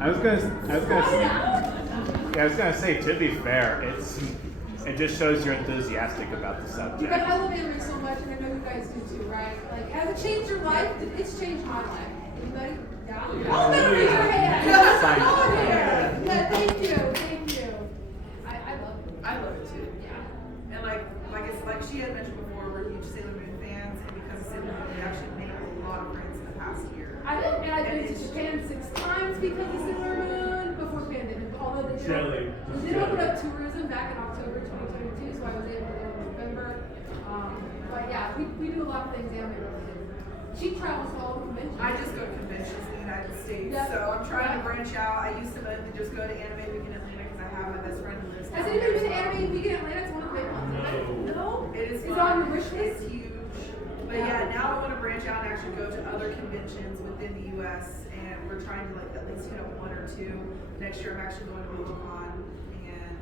I was gonna say, to be fair, it just shows you're enthusiastic about the subject. Because I love anime so much, and I know you guys do too, right? Like, has it changed your life? It's changed my life. Anybody? Yeah. Oh, no, raise your hand. Oh, here. Yeah, thank you. I love it too. Yeah. And like she had mentioned before, we're huge Sailor Moon fans, and because of Sailor Moon, we actually made a lot of friends in the past year. I've been to Japan 6 times because of Sailor Moon before the pandemic. Although they did open up tourism back in October 2022, so I was able to go in November. But yeah, we do a lot of things anime related. She travels to all the conventions. I just go to conventions in the United States, Yeah. so I'm trying to branch out. I used to mostly just go to Anime Week in Atlanta because I have my best friend who lives Has down anybody there. been to Anime Week in Atlanta? It's one of the big ones. No? It is Is it fun. on your wish list? It's huge. But yeah, now I want to branch out and actually go to other conventions within the U.S. and we're trying to like at least hit up 1 or 2. Next year I'm actually going to Wichita,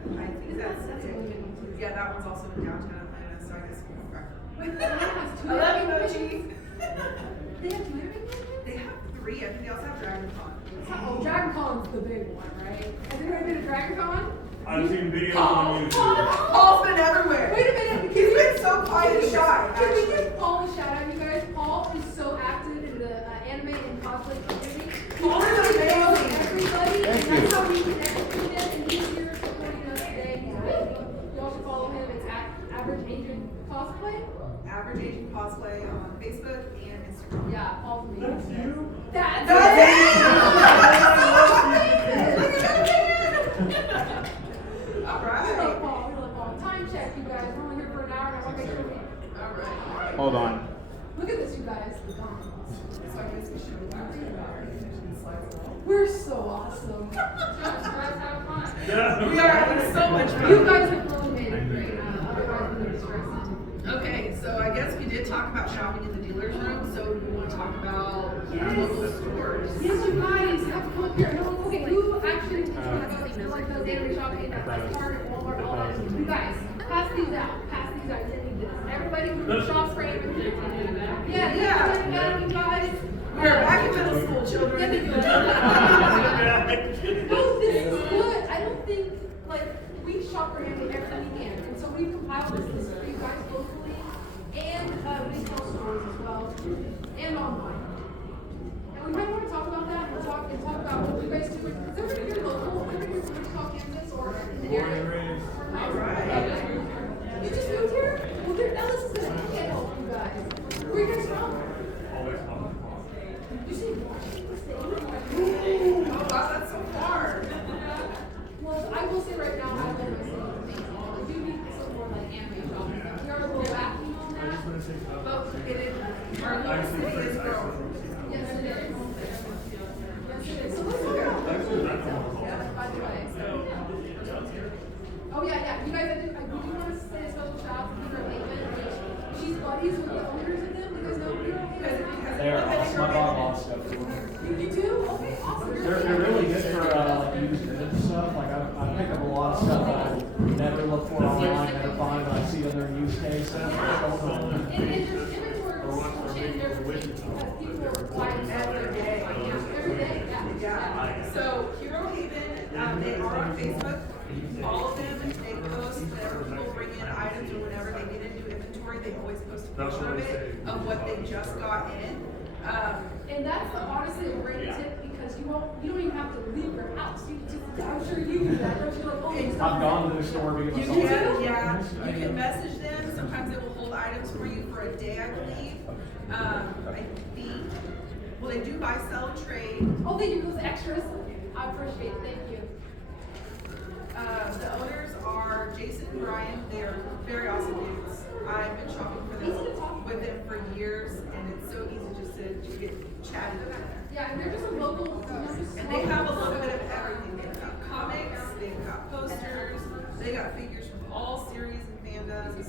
and I think that's a it. really good one too. Yeah, that one's also in downtown Atlanta, so I guess we'll go back. Atlanta has 2 I love anime emojis. conventions. They have 2 anime conventions? They have 3. I think they also have Dragon Con. Oh, Dragon Con's the big one, right? Has anybody been to Dragon Con? I've seen videos on YouTube. Paul's been everywhere. Wait a minute. He's been so quiet and shy. Can we Actually. give Paul a shout out, you guys? Paul is so active in the anime and cosplay community. Paul is amazing. Everybody, and Thank you. that's how we connected with him, and he's here supporting us today. He's amazing. Y'all should follow him. It's at Average Agent Cosplay. Average Agent Cosplay on Facebook and Instagram. Yeah, Paul's amazing. That's you? That's All We right. love Paul. We love Paul. Time check, you guys. We're only here for an hour, and I want to make sure we. All right. Hold on. Look at this, you guys. So I guess we should We're so awesome. Yeah. We are having so much You fun. guys have really made it great. Otherwise, we would be stressing. Okay, so I guess we did talk about shopping in the dealer's room, so we want to talk about local stores. Yes, you guys have to come up here. No, okay, who actually like those anime shopping at like Target, Walmart, all that? You guys, pass these out. Pass these out. You need this. Everybody who shops for anime. Yeah, yeah, you guys. We are back in middle school, children. No, this is good. I don't think, like, we shop for anime every weekend, and so we compiled this list for you guys locally and retail stores as well, and online. And we might want to talk about that and talk about what you guys do. Is everybody here local? Everybody here from Wichita, Kansas, or in the area? All right. You just moved here? Well, now this is going to help you guys. Where are you guys from? Always on. You see Washington State? Oh, wow, that's so far. Well, I will say right now, I love my city. I do need some more like anime shopping. We are a little wacky on that. But it is, our local city is growing. Yes, it is. Yes, it is. So let's talk about by the way. Oh yeah. You guys, I do want to say a special shout out to Peter Haven. She's buddies with the owners of them. You guys know Peter Haven? They're awesome. My dog loves stuff too. You do? Okay, awesome. They're really good for like used vintage stuff. Like I pick up a lot of stuff I never look for online, never find, but I see them in use case. And there's inventory will change every week because people are buying every day. Every day, yeah. Yeah. So Hero Haven, they are on Facebook. Follow them. They post whenever people bring in items or whenever they get into inventory. They always post a picture of it of what they just got in. And that's honestly a great tip because you don't even have to leave your house. You just, I'm sure you do that. Don't you like, oh, I've gone to the store to get You myself. can, yeah. You can message them. Sometimes they will hold items for you for a day, I believe. I think. Well, they do buy, sell, and trade. Oh, thank you for those extras. I appreciate it. Thank you. The owners are Jason and Brian. They are very awesome dudes. I've been shopping for them with them for years, and it's so easy just to get chatted with them. Yeah, and they're just a local. And they have a little bit of everything. They've got comics, they've got posters, they got figures from all series and fandoms.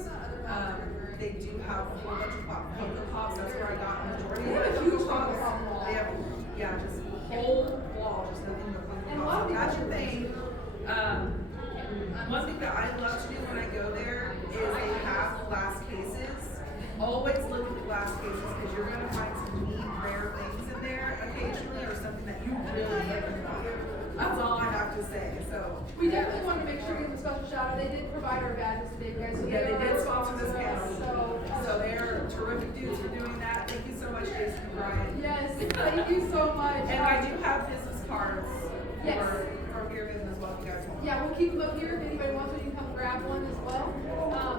They do have a whole bunch of Funko Pops. That's where I got the majority They have of a the huge Funko Funko Pops. Pop wall. They have, yeah, just a whole wall, just nothing but And a Funko lot of Pops. That's people- your thing. One thing that I love to do when I go there is they have glass cases. Always look at the glass cases because you're going to find some neat, rare things in there occasionally or something that you really they did provide our badges today, guys. So Yeah, they are did our sponsor this sponsors, panel. So, So they're terrific dudes for doing that. Thank you so much, Jason and Brian. yes, thank you so much. And I do have business cards Yes. for here as well, if you guys want. Yeah, we'll keep them up here. If anybody wants one, you can come grab one as well.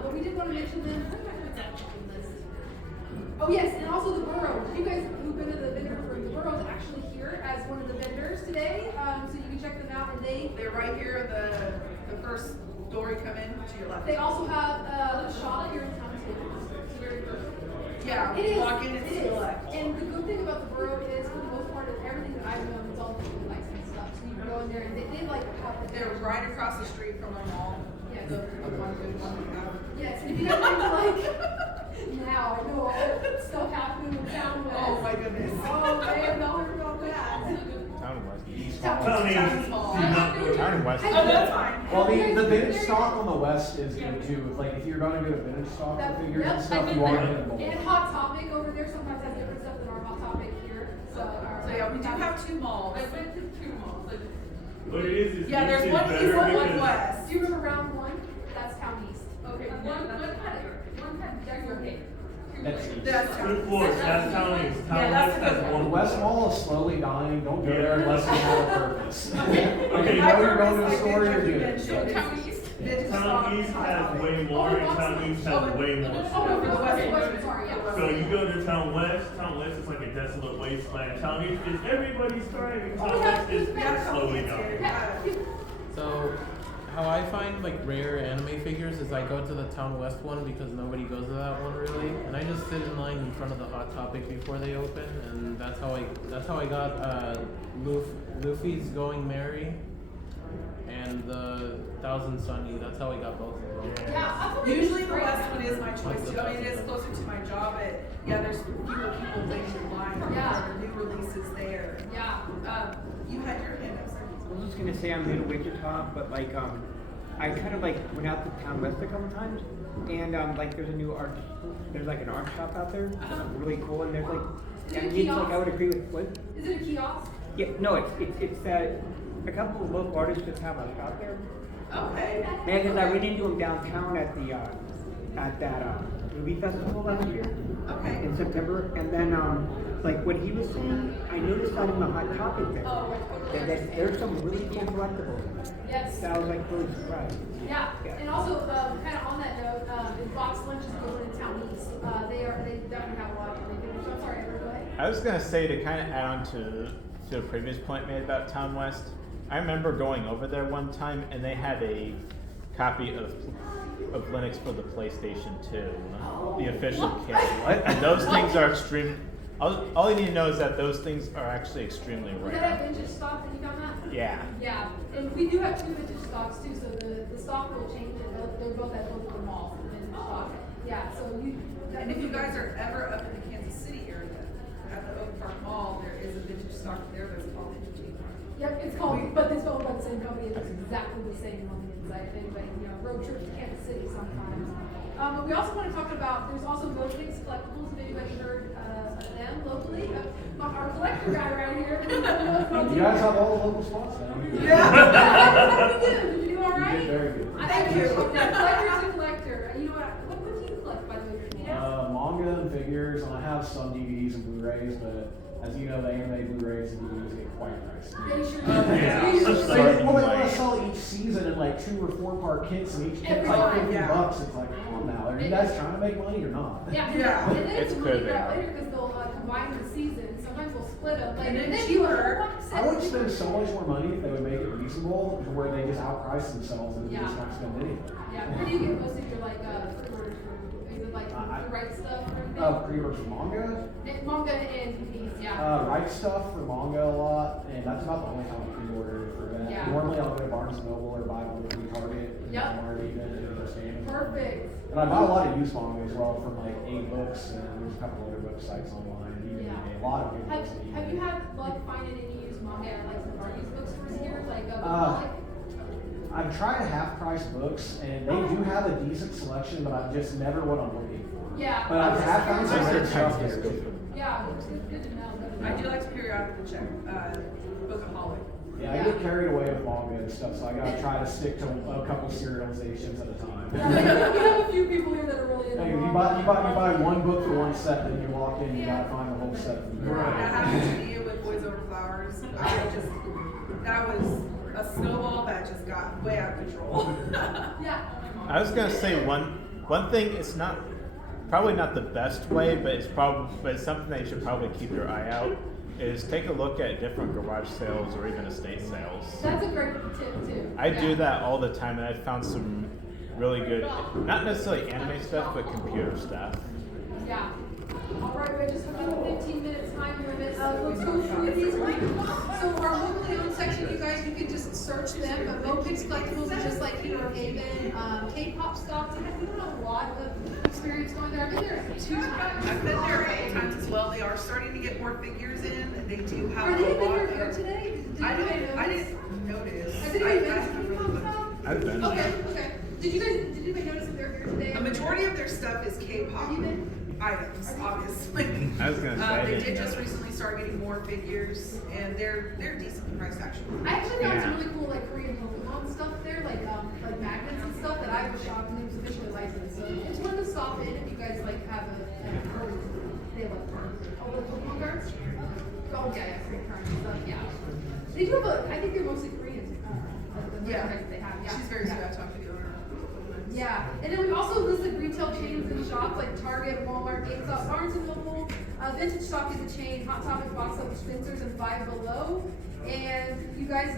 But we did want to mention them. Oh yes, and also the borough. You guys who've been to the vendor room, the borough is actually here as one of the vendors today. So you can check them out, and They're right here, the first door you come in to your left. they also have a shop here in town too. It's very perfect. Yeah, It is. walk in and It is. select. And the good thing about the borough is, for the most part, of everything that I've known is all the licensed stuff. So you can go in there, and they like have. They're right across the street from our mall. Yes. The one good one we have. Yes, and if you guys want to like, now I know all the stuff happening in town. Oh my goodness. Oh man, don't worry about that. Town West. Tony, Town's small. do not go to- Town West. Oh, that's fine. Well, You guys the been vintage there? stock on the west is good too. Like if you're gonna go to vintage stock That- for figures yep, and I've stuff, been you want there. to get And Hot Topic over there sometimes has different stuff than our Hot Topic here. So Yeah, we do have two malls. I've been to two malls. Like, What it is Yeah, there's east one is east better and one because- west. do you remember round one? That's Town East. Okay, one had okay. That's east. That's Good floors, that's Town East. Yeah, Town that's West a has good one. The one. West Mall is slowly dying. Don't go there unless you have a purpose. Okay. Like, you My know you're going to purpose, the store, like, you're you good. mentioned, Town East? Vintage stock, Town East Hot has Topic. way more, and Town East has way more Oh, no, stuff. for the Okay. West, sorry, yeah. So you go to Town West is like a desolate wasteland. Town East is everybody's thriving. Town West is We got a couple slowly kids here. dying. So, how I find like rare anime figures is I go to the Town West one because nobody goes to that one really, and I just sit in line in front of the Hot Topic before they open, and that's how I got Luffy's Going Merry and the Thousand Sunny. That's how I got both of them. Yeah, I thought it was Usually the great. west one is my choice too. I mean, it is closer to my job, but yeah, there's fewer people waiting in line for Yeah. new releases there. Yeah. You had your hand up, sir. I was just gonna say I'm new to Wichita, but like I kind of like went out to Town West a couple times, and like there's a new art, there's like an art shop out there, really cool, and there's like, Is it a and it's like I kiosk? would agree with what? Is it a kiosk? Yeah, no, it's a couple of local artists just have a shop there. Okay. Man, cause I ran into him downtown at the at that movie festival last year Okay. in September, and then like what he was saying, I noticed that in the Hot Topic there, Oh, I totally that there's some really cool collectibles. Yes. That I was like really surprised. Yeah, Yeah. and also kind of on that note, in Box Lunch is over in Town East. They definitely have a lot of anime figures. So I'm sorry, Edward, go ahead. I was gonna say to kind of add on to a previous point made about Town West. I remember going over there one time and they had a copy of Linux for the PlayStation 2, the official kit. And those things are extreme. All you need to know is that those things are actually extremely Was that at rare. vintage stock that you found that? Yeah. Yeah, and we do have two vintage stocks too, so the stock will change, and they're both at both of the malls, the vintage stock. Yeah, so you. And if you guys are ever up in the Kansas City area, at the Oak Park Mall, there is a vintage stock there that's called Vintage Park. Yep, it's called, but it's owned by the same company, it looks exactly the same on the inside, if anybody, road trip to Kansas City sometimes. But we also want to talk about, there's also Motionix Collectibles, if anybody heard of them locally. Our collector guy right here. You guys have all the local spots now. How did you do? Did you do all You right? did very good. Thank you. Collector's a collector. You know what do you collect, by the way? Manga and figures, and I have some DVDs and Blu-rays, but as you know, the anime Blu-rays and DVDs get quite pricey. They sure do. Yeah. They sure do. Starting Well, they want like- to sell each season in like 2 or 4 part kits, and each kit's Every like time, $50. yeah. It's like, come on now, are you guys trying to make money or not? Yeah, Yeah. and then It's it's clear really they great are. later because they'll combine the seasons. Sometimes they'll split them. Like, And then you cheaper. I would spend so much more money if they would make it reasonable, to where they just outprice themselves and Yeah. just not spend anything. Yeah, where do you get most of your pre-orders from? Is it like the right stuff or anything? Pre-orders for manga, Manga and DVDs, yeah. right stuff for manga a lot, and that's about the only time I pre-order for that. Yeah. Normally I'll go to Barnes & Noble or buy one from Target, and Yep. Walmart even, and understand. Perfect. And I buy a lot of used manga as well from like A-Books, and there's a couple other websites online, even Yeah. eBay. A lot of good Have, books at have eBay. you had luck finding any used manga at like some of our used bookstores here? Like, I've tried half-price books, and they do have a decent selection, but I'm just never what I'm looking for. yeah. But I have found some Most of good the stuff time, there just go too. for Yeah, it's good to know. I do like to periodically check Bookaholic. Yeah, Yeah. get carried away with manga and stuff, so I gotta try to stick to a couple serializations at a time. Yeah, we have a few people here that are really into Hey, you manga. buy one book for one set, then you walk in, you gotta find the whole set. That happened to me with Boys Over Flowers. That was a snowball that just got way out of control. Yeah. I was gonna say one thing. It's probably not the best way, but it's something that you should probably keep your eye out. Is take a look at different garage sales or even estate sales. That's a great tip too. I Yeah. do that all the time, and I found some really good, not necessarily anime stuff, but computer stuff. Yeah. All right, we just have about a 15-minute time limit. Let's go through these. So our locally owned section, you guys, you can just search them. Mopix Collectibles is just like Hero Haven. K-pop stocks, we don't have a lot of experience going there. I've been there 2 times. I've been there a couple times as well. They are starting to get more figures in. They do have Are they a lot here of. today? I didn't notice. Has anybody been to K-pop stocks? I've been Okay, there. okay. Did anybody notice that they're here today? A majority of their stuff is K-pop Have you been? items, obviously. I was gonna say, I They didn't did know. just recently start getting more figures, and they're decently priced actually. I actually found some Yeah. really cool like Korean Pokemon stuff there, like magnets and stuff that I was shocked and it was officially licensed. So it's worth a stop in if you guys like have they have the Pokemon cards. Oh yeah, Korean cards and stuff. Yeah, they do have I think they're mostly Korean. The Yeah. merchandise that they have. Yeah, She's very sweet. yeah. I talked to the owner. Yeah, and then we also listed retail chains and shops like Target, Walmart, GameStop, Barnes and Noble. Vintage Stock is a chain. Hot Topic, Box Up, Spencer's, and Five Below. And do you guys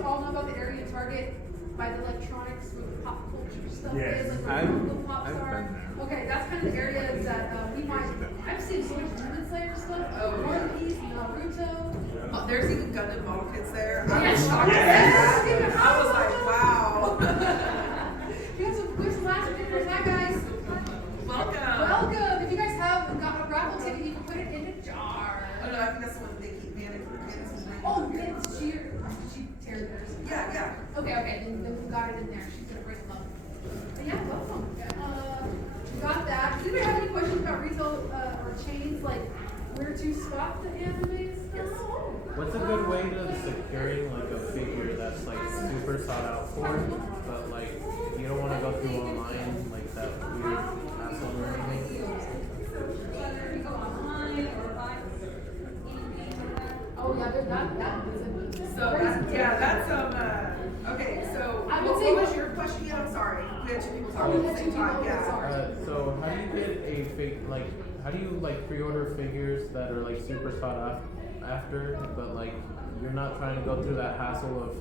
all know about the area in Target by the electronics with pop culture stuff? Yes. Is, like I've- where the pops I've are? been there. Okay, that's kind of the areas that we find. I've seen so much Demon Slayer stuff. Oh, One yeah. Piece, Naruto. Oh, there's even Gundam model kits there. I Yes. was shocked. Yes. At that. I was like, wow. There's some last pictures. Hi guys. Welcome. Welcome. If you guys have got a raffle ticket, you can put it in a jar. Oh no, I think that's the one that they keep managing. Oh, did she tear theirs? Yeah. Okay, then we got it in there. She's gonna break them up. But yeah, welcome. We got that. Does anybody have any questions about retail or chains, like where to spot the anime stuff? What's a good way to securing like a figure that's like super sought out for, but like you don't want to go through online like that weird hassle or anything? Oh yeah, there's that. So that's okay. So I would what say- was your question again? I'm sorry. We had two people talking at the same time. Yeah. So how do you get how do you like pre-order figures that are like super sought after, but like you're not trying to go through that hassle of,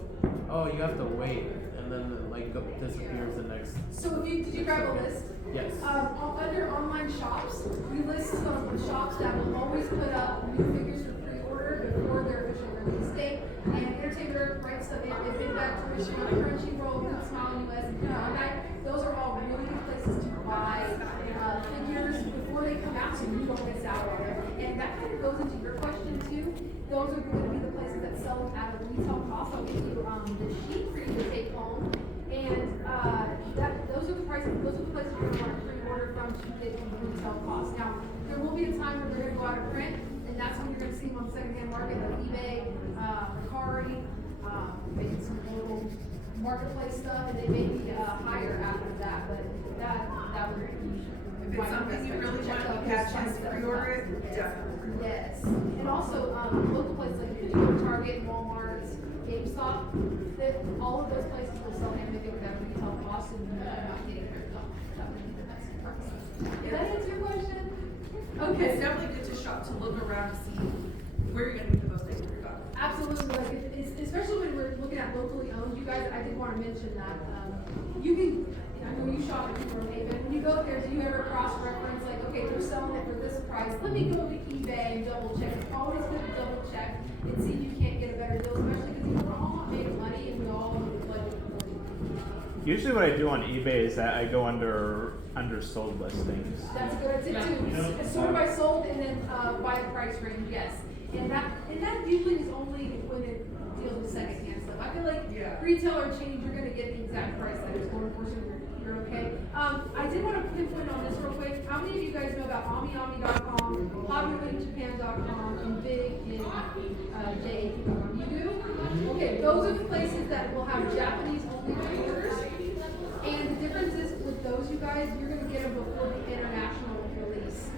oh, you have to wait, and then it, like disappears the next. So did you grab a list? Yes. Under online shops, we list some shops that will always put up new figures for pre-order before their official release date. And Entertainment writes them in. They've been back to Wichita, Crunchyroll, Good Smile US, and Hyundai. Those are all really good places to buy figures before they come out, so you don't miss out on it. And that kind of goes into your question too. Those are going to be the places that sell them at a retail cost. I'll give you the sheet for you to take home. And those are the places you're going to want to pre-order from to get the retail cost. Now, there will be a time when they're going to go out of print, and that's when you're going to see them on the secondhand market like eBay, Mercari, maybe some local marketplace stuff, and they may be higher after that. But that would be. If it's something you really want to catch chance to pre-order it, definitely. Yes, and also local places like you can go to Target, Walmart, GameStop. That all of those places will sell anime figures at retail cost, and you're not getting ripped off. That would be the best price. Did that answer your question? Okay. It's definitely good to shop to look around to see where you're going to get the most bang for your buck. Absolutely, like especially when we're looking at locally owned. You guys, I did want to mention that you can. I know you shop at Hero Haven. When you go there, do you ever cross-reference like, okay, they're selling it for this price? Let me go to eBay and double check. It's always good to double check and see if you can't get a better deal, especially because we're all not making money and we all know the budget. Usually what I do on eBay is that I go under sold listings. That's a good tip too. It's sort by sold and then by the price range, yes. And that usually is only when it deals with secondhand stuff. I feel like Yeah. retail or change, you're gonna get the exact price that it's going for, so you're okay. I did want to pinpoint on this real quick. How many of you guys know about AmiAmi.com, PopularInJapan.com, and Big in JAP.com? You do? Okay, those are the places that will have Japanese only orders. And the difference is with those, you guys, you're going to get them before the international release.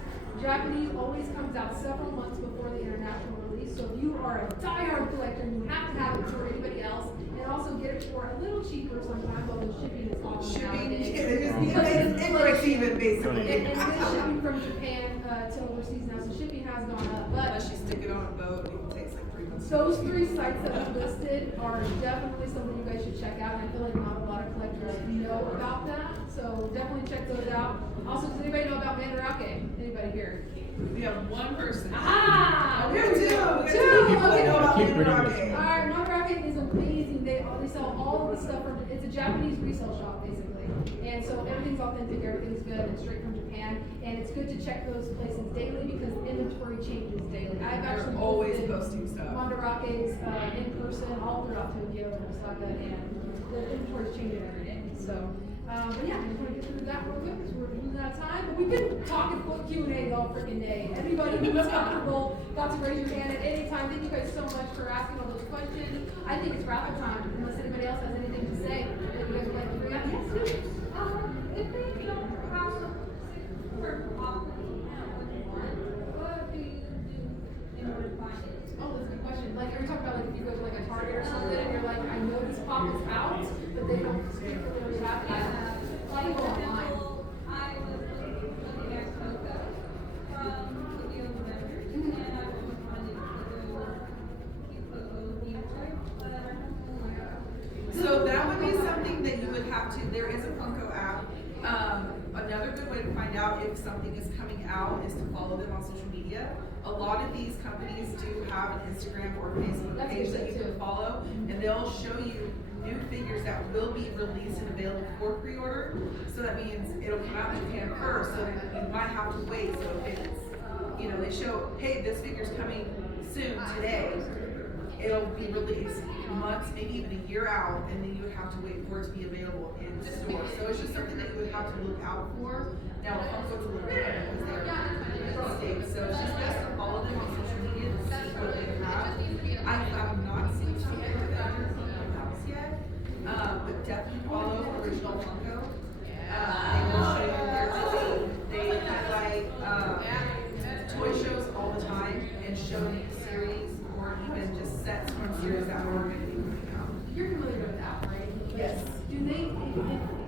Japanese always comes out several months before the international release. So if you are a diehard collector, you have to have it before anybody else. And also get it for a little cheaper sometimes, although shipping is awesome nowadays. It breaks even basically. And it is shipping from Japan to overseas now, so shipping has gone up. But Unless you stick it on a boat, it takes like 3 months. those 3 sites that I've listed are definitely something you guys should check out. And I feel like not a lot of collectors know about that, so definitely check those out. Also, does anybody know about Mandarake? Anybody here? We have one person. Ah, We have two. We have Two, two people that okay. know about Keep bringing Mandarake. Alright, Mandarake is amazing. They sell all of the stuff from, it's a Japanese resale shop basically. And so everything's authentic, everything's good, and straight from Japan. And it's good to check those places daily because inventory changes daily. I've They're actually always visited posting stuff. Mandarake's in person all throughout Tokyo and Osaka, and the inventory's changing every day. So, but yeah, I just want to get through that real quick because we're losing out of time. But we've been talking Q&A all freaking day. Everybody who's comfortable got to raise your hand at any time. Thank you guys so much for asking all those questions. I think it's raffle time, unless anybody else has anything to say that you guys would like to bring up. Yes, do. If they don't have for property what do you do in order to find it? Oh, that's a good question. Like, are you talking about like if you go to like a Target or something and you're like, I know this pop is out, but they don't particularly have it. Like, Go for online. example, I was looking at Coco from the deal vendors, and I was wanting to keep Coco future, but I don't know. So that would be something that you would have to, there is a Funko app. Another good way to find out if something is coming out is to follow them on social media. A lot of these companies do have an Instagram or Facebook That's page good that you too. can follow, and they'll show you new figures that will be released and available for pre-order. So that means it'll come out in Japan first, so you might have to wait. So if it's, you know, they show, hey, this figure's coming soon, today, it'll be released months, maybe even a year out, and then you would have to wait for it to be available in store. So it's just something that you would have to look out for. Now, Funko's a little different because they're in different states, so it's just best to follow them on social media to see what they have. I have not seen some of the vendors in the house yet, but definitely follow Original Funko. They will show you their team. They highlight toy shows all the time and show you series or even just sets from series that are going to be coming out. You're familiar with that, right? Yes. Do they,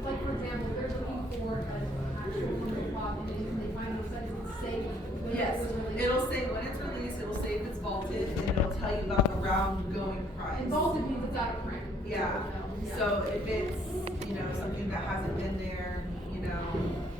like for example, they're looking for an actual Funko Pop and they find those sites and say when Yes, it was released? it'll say when it's released, it'll say if it's vaulted, and it'll tell you about the round going price. And vaulted means it's out of print. Yeah, Yeah. so if it's, you know, something that hasn't been there, you know,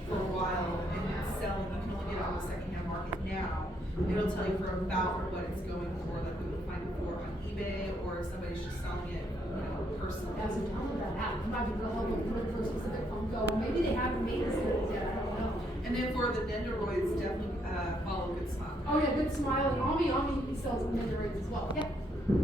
for a while, and it's selling, you can only get it on the secondhand market now, it'll tell you for about what it's going for, like we would find it for on eBay, or if somebody's just selling it, you know, personally. Yeah, so tell them about that. You might be real helpful for a specific Funko. Maybe they haven't made this yet, I don't know. And then for the Nendoroids, definitely follow Good Smile. Oh yeah, good smile. And Ami sells Nendoroids as well. Yeah.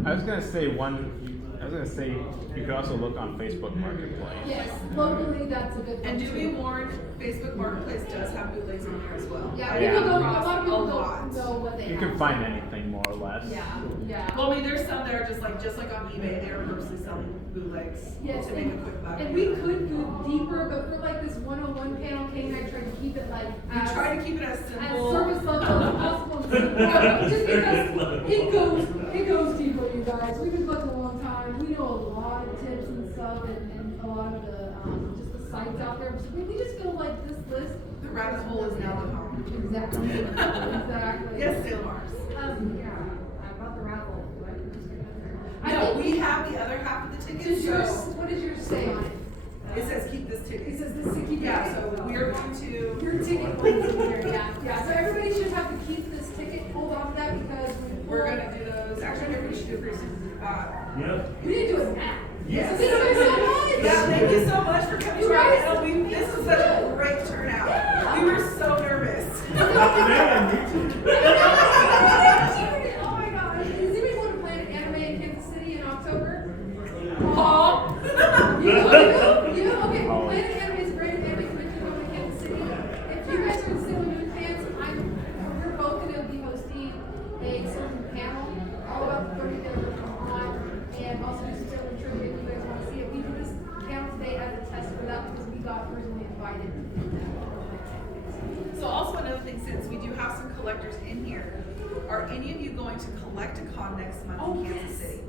I was gonna say you could also look on Facebook Marketplace. Yes, locally that's a good thing. And do be too. warned, Facebook Marketplace does have bootlegs on there as well. Yeah, Yeah. people don't, a Across lot of people a lot. don't know what they You have. can find anything more or less. Yeah, yeah. Well, I mean, there's some that are just like on eBay, they're purposely selling bootlegs Yes, to make a quick buck. and we could go deeper, but for like this 101 panel Kane, I tried to keep it like We try to keep it as as simple. surface level as possible. Just because it goes deeper, you guys. We've been collecting a long time. We know a lot of tips and stuff, and a lot of the just the sites out there. So we just feel like this list. The rabbit hole is now the home. Exactly. Exactly. Yes, Sailor Mars. Yeah, I brought the raffle. I No, think- we have the other half of the Does tickets, yours, so what does yours say on it? it says keep this ticket. It says this to keep. Yeah, so we're going to, Your ticket points in here, yeah. So everybody should have to keep this ticket, hold on to that because we're gonna do those, actually, maybe we should do it pretty soon. Yep. we need to do it now. Yes. So thank you guys so much. Yeah, thank you so much for coming You to our guys- panel. This was such a great turnout. Yeah. We were so nervous. Man, me too. Oh my gosh. Does anybody want to plan an anime in Kansas City in October? Paul? You? Okay, Planet Anime is a great anime convention Con next month Oh, in Kansas yes. City.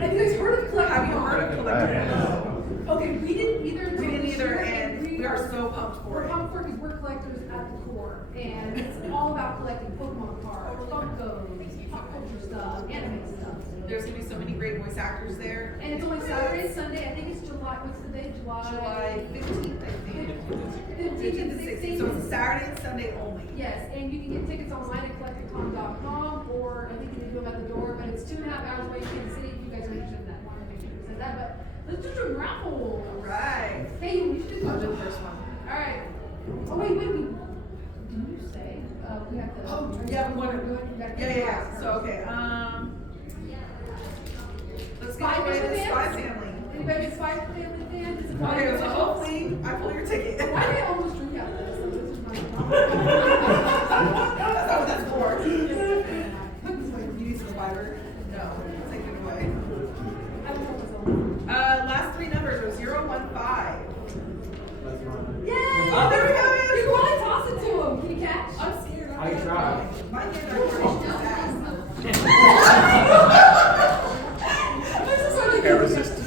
Have you guys heard of Collector Have you heard of Collector? Okay, we didn't either. We didn't this either, year, and we are so pumped for We're it. pumped for it because we're collectors at the core, and it's all about collecting Pokemon cards, Funkos, pop culture stuff, anime stuff. There's gonna be so many great voice actors there. And it's only Saturday and Sunday. I think it's July. What's the day? July 15th, I think. 15th and 16th. So it's Saturday and Sunday only. Yes, and you can get tickets online at collectorcom.com, or I think you can do them at the door. But it's 2.5 hours away from Kansas City. If you guys are interested in that, want to make sure you said that. But let's do some raffles. Right. Hey, we should do I'll do some. the first one. All right. Oh wait. Didn't you say we have to? Oh, yeah, we want to. We gotta Yeah, pick yeah, yeah. prize So, first. okay, let's Spy get away to the fans? Spy family. Anybody a Spy family fan? It's a Spy Okay, so fan. hopefully I pull your ticket. Why did I almost drink out of this? This is my That's not what that's for. Put this way. You need some fiber? No, take it away. I don't know myself. Last three numbers are 015. Yay! Oh, there we go. You can probably toss it to him. Can you catch? I'm scared. I tried. My hands are pretty fast. Air resistant.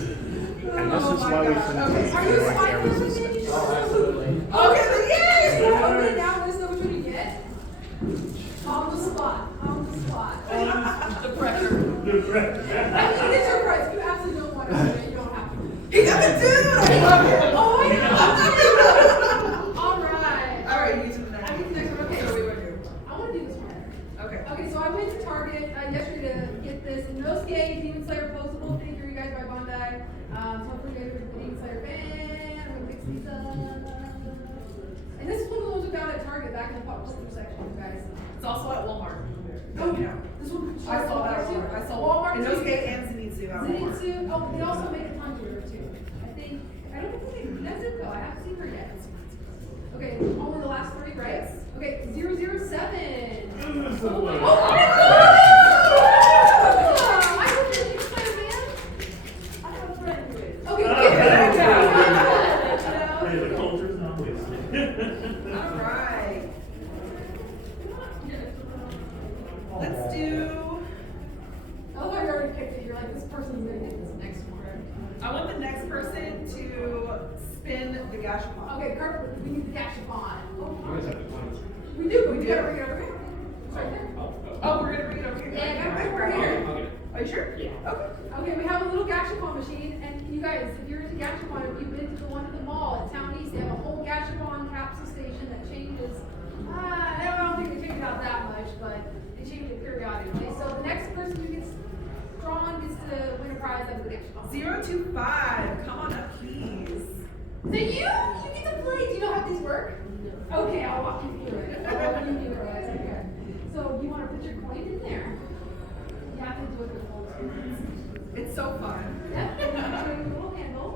And this is why we shouldn't Okay. take Are you a like Spy air family resistant. fan? Oh, absolutely. Okay, then yay! Okay, now let's know which one you get. On the spot. On the spot. The pressure. The breath. I mean, it's your price. If you absolutely don't want to, you don't have to. He got the dude! I love it! Oh my god! Alright. Alright, you do the next I one. do the next one. Okay. What do we want to do? I want to do this one. Okay. Okay, so I went to Target yesterday to get this Inosuke Demon Slayer posable figure, you guys by Bandai. So hopefully you guys are a Demon Slayer fan. I'm gonna mix these up. And this is one of the ones we found at Target back in the pop culture section, you guys. It's also at Walmart. Oh, You know. this one. I saw that at too. Walmart. I saw Walmart too. Inosuke and Zenitsu at Walmart. Zenitsu. Oh, they also make a conjurer too. I don't think that's it though. I haven't seen her yet. Okay, only the last three, right? Yes. Okay, 007. Oh my Oh, God. I hope you're a Demon Slayer fan. I have a friend who is. Okay, Hey, the good. culture's not wasted. Alright. Let's do. Oh, I already picked it. You're like, this person's gonna get this next one. I want the next person to spin the Gashapon. Okay, perfect. We need the Gashapon. You guys have to find. We do. We gotta bring it over here. It's right there. Oh, we're gonna bring it over here. Yeah, Okay, over here. I'll get it. Are you sure? Yeah. Okay. Okay, we have a little Gashapon machine, and you guys, if you're into Gashapon, if you've been to the one at the mall at Town East, they have a whole Gashapon capsule station that changes. I don't think they change it out that much, but they change it periodically. So the next person who gets drawn gets to win a prize out of the Gashapon. 025. Come on up, please. So you get to play. Do you know how these work? Okay, I'll walk you through it. I'll walk you through it. Okay. So you want to put your coin in there. You have to do it with the whole spoon. It's so fun. Yep. And then show you a little handle.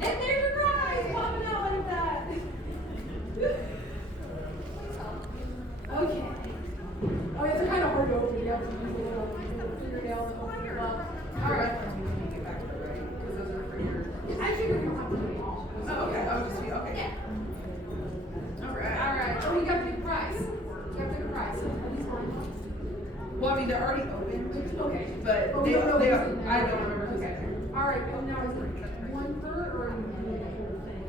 And there's your prize popping out like that. Okay. Oh, yeah, they're kind of hard to open. You have to use a little fingernail to open it up. All right. Get back to it, right? Because those are for your. I figured we don't have to do them all. Oh, okay. Oh, just be okay. Yeah. Alright. All right. Oh, you got to pick a prize. You got to pick a prize. So, are these mine? Well, I mean, they're already open, Okay. but Oh, they, we don't know they who's in there. I don't remember who's in Okay. there. All right. Oh, now is it one per or are you doing the whole thing?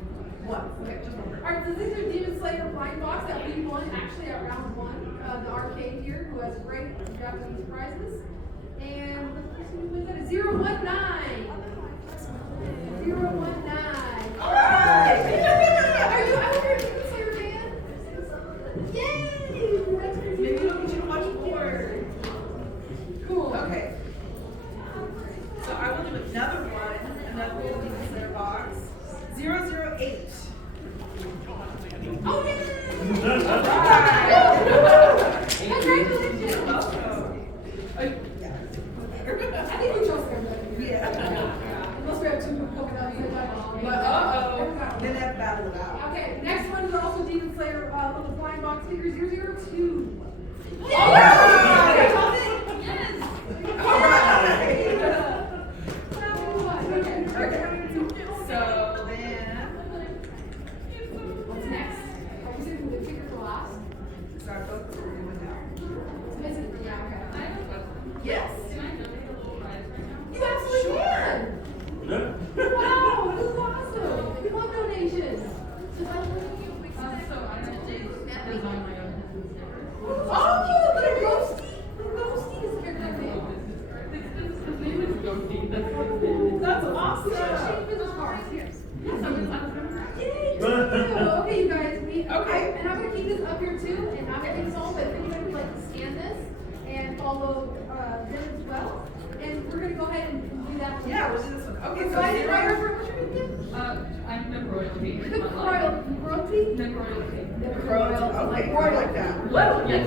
One. Okay, just one. All right. So these are Demon Slayer blind box that we won actually at round one. The arcade here, who has great Japanese prizes, and the person who wins that is 019. 019. All right. Are you out there, Demon Slayer fan? Yay! Maybe we don't get you to watch more. Cool. Okay. So I will do another one, another little Demon Slayer box. 008. Oh, yay! Alright. Congratulations! Welcome. I think we chose everybody. Yeah. Unless we have two coconuts. But then that battle it out. Okay, next ones are also Demon Slayer little flying box figure 002. Alright. Yes. Okay. Okay. So then, What's next? Are we saving the figure for last? start both. Yes. Can I donate a little prize right now? You absolutely can. Wow, this is awesome. We love donations. So that's what So I actually designed my own business sticker. oh, the ghosty. The ghosty is a very good name. His name is Ghosty. That's what his name is. That's We awesome. should exchange business cards. Yes. Yes, I'm gonna Yay! Okay, you guys. Okay. And I'm gonna keep this up here too, and not gonna install, but if anybody would like to scan this and follow them as well, and we're gonna go ahead and do that. one Yeah, we'll first. do this one. Okay, So so I did right zero. over. What's your name again? I'm Nick Royalty. Nick Royalty. Nick Royalty. Nick Royalty. Okay, I like that. Whoa, yes.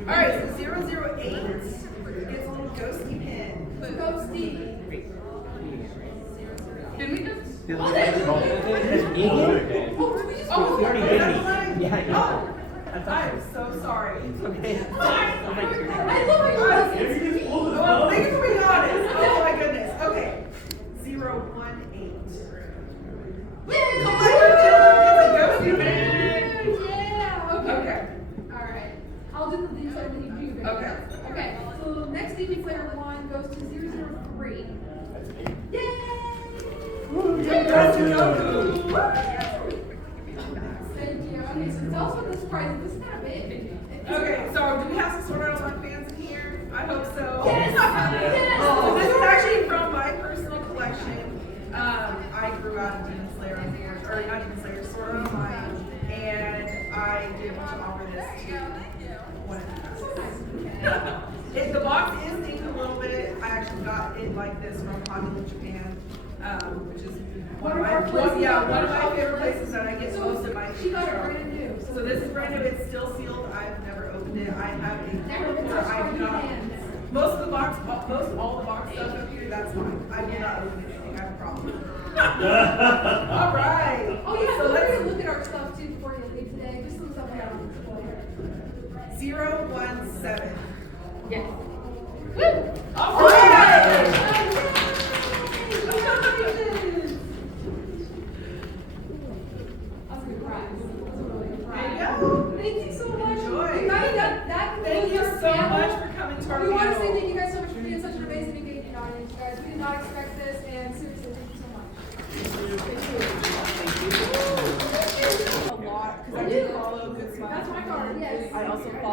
All right, so 008 gets a little ghosty pin. Ghosty. Did we just? Oh, that's Oh, Oh, did we just? Oh, You already that's did the me. line. Yeah, I know. Oh, I'm so sorry. Okay. I love how you love If it. you just pull this Well, up. thank you for being honest. Oh my goodness. Okay. 018. Yay! Collector Jill gets a ghosty pin. Yeah. Okay. Okay. All right. I'll do the detail that you do. Okay. Okay. So next DP player 1 goes to 003. Yay! Ghosty Goku. Thank you. Okay, so tell us what this prize is. This is kind of big. Okay, so do we have some Sword Art Online fans in here? I hope so. Yes! Yes! So this is actually from my personal collection. I grew out of Demon Slayer, or not Demon Slayer, Sword Art Online, and I did want to offer this to one of you guys. The box is dinged a little bit. I actually got it like this from Honolulu, Japan, which is one of my favorite places that I get most of my She got it from. brand new. So this is brand new. It's still sealed. I've never opened it. I have a Never been where touched I by do your not. hands. Most of the box, all the box stuff up here, that's mine. I will not open anything. I have a problem. All right. Oh yeah, So so we're let's gonna look at our stuff too before you leave today. Just some stuff we have on display. 017. Yes. All right. That's a good prize. That's a really good There you prize. go. Thank you so much. Enjoy. You guys, that Thank you concludes so our panel. much for coming to our We want to say panel. thank you guys so much for being such an amazing engaging audience, you guys. We did not expect this, and seriously, thank you so much. Thank you. A lot, because I do follow Good Smile. That's my card, yes. I also follow